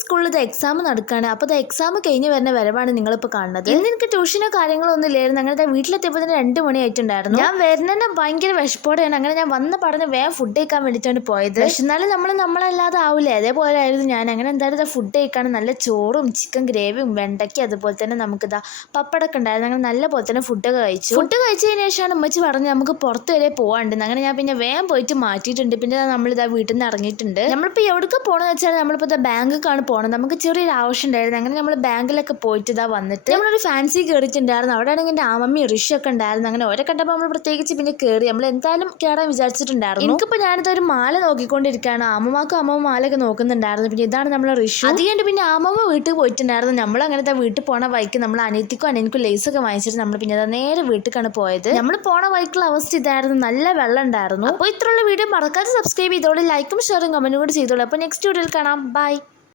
സ്കൂളിൽ ഇത് എക്സാം നടക്കുകയാണ്. അപ്പോൾ ഇത് എക്സാം കഴിഞ്ഞ് വരുന്ന വരവാണ് നിങ്ങളിപ്പോൾ കാണുന്നത്. ഇന്ന് എനിക്ക് ട്യൂഷനോ കാര്യങ്ങളോ ഒന്നും ഇല്ലായിരുന്നു. അങ്ങനെ വീട്ടിലെത്തിയപ്പോൾ തന്നെ 2 മണിയായിട്ടുണ്ടായിരുന്നു. ഞാൻ വരുന്നതന്നെ ഭയങ്കര വിശപ്പോടെയാണ്. അങ്ങനെ ഞാൻ വന്ന പറഞ്ഞ് വേഗം ഫുഡ് കഴിക്കാൻ വേണ്ടിയിട്ടാണ് പോയത്. എന്നാലും നമ്മളല്ലാതെ ആവില്ലേ, അതേപോലെ ആയിരുന്നു ഞാൻ. അങ്ങനെ എന്തായാലും ഫുഡ് കഴിക്കാൻ നല്ല ചോറും ചിക്കൻ ഗ്രേവിയും വെണ്ടയ്ക്ക് അതുപോലെ തന്നെ നമുക്കിതാ പപ്പടമൊക്കെ ഉണ്ടായിരുന്നു. അങ്ങനെ നല്ല പോലെ തന്നെ ഫുഡൊക്കെ കഴിച്ചു. ഫുഡ് കഴിച്ചതിന് ശേഷമാണ് ഉമ്മച്ചി പറഞ്ഞ് നമുക്ക് പുറത്ത് വരെ പോകാണ്ടെന്ന്. അങ്ങനെ ഞാൻ പിന്നെ വേഗം പോയിട്ട് മാറ്റിയിട്ടുണ്ട്. പിന്നെ നമ്മളിതാ വീട്ടിൽ നിന്ന് ഇറങ്ങിയിട്ടുണ്ട്. നമ്മളിപ്പോൾ എവിടേക്ക് പോകണമെന്ന് വെച്ചാൽ നമ്മളിപ്പോൾ ബാങ്കാണ് പോകണം. നമുക്ക് ചെറിയൊരു ആവശ്യം ഉണ്ടായിരുന്നു. അങ്ങനെ നമ്മൾ ബാങ്കിലൊക്കെ പോയിട്ട് ഇതാ വന്നിട്ട് നമ്മളൊരു ഫാൻസി കയറിയിട്ടുണ്ടായിരുന്നു. അവിടെ ആണെങ്കിൽ എൻ്റെ അമ്മമ്മി ഋഷിയൊക്കെ ഉണ്ടായിരുന്നു. അങ്ങനെ ഓരോ കണ്ടപ്പോൾ നമ്മൾ പ്രത്യേകിച്ച് പിന്നെ കയറി. നമ്മൾ എന്തായാലും കയറാൻ വിചാരിച്ചിട്ടുണ്ടായിരുന്നു. എനിക്കിപ്പോൾ ഞാനിത് ഒരു മാല നോക്കിക്കൊണ്ടിരിക്കുകയാണ്. അമ്മമാക്കും അമ്മമ്മ മാലയൊക്കെ നോക്കുന്നുണ്ടായിരുന്നു. പിന്നെ ഇതാണ് നമ്മളെ ഋഷി. അത് കഴിഞ്ഞിട്ട് പിന്നെ അമ്മമ്മ വീട്ടിൽ പോയിട്ടുണ്ടായിരുന്നു. നമ്മൾ അങ്ങനത്തെ വീട്ടിൽ പോണ വഴിക്ക് നമ്മൾ അനിയത്തിക്കും അനിയനിക്കും ലേസൊക്കെ വാങ്ങിച്ചിട്ട് നമ്മൾ പിന്നെ നേരെ വീട്ടിലേക്കാണ് പോയത്. നമ്മൾ പോണ വഴിക്കുള്ള അവസ്ഥ ഇതായിരുന്നു. നല്ല വെള്ളം ഉണ്ടായിരുന്നു. അപ്പോൾ ഇത്രയുള്ള വീഡിയോ മറക്കാതെ സബ്സ്ക്രൈബ് ചെയ്തോളൂ. ലൈക്കും ഷെയറും കമന്റും കൂടി ചെയ്തോളൂ. അപ്പോൾ നെക്സ്റ്റ് വീഡിയോയിൽ കാണാം. ബൈ.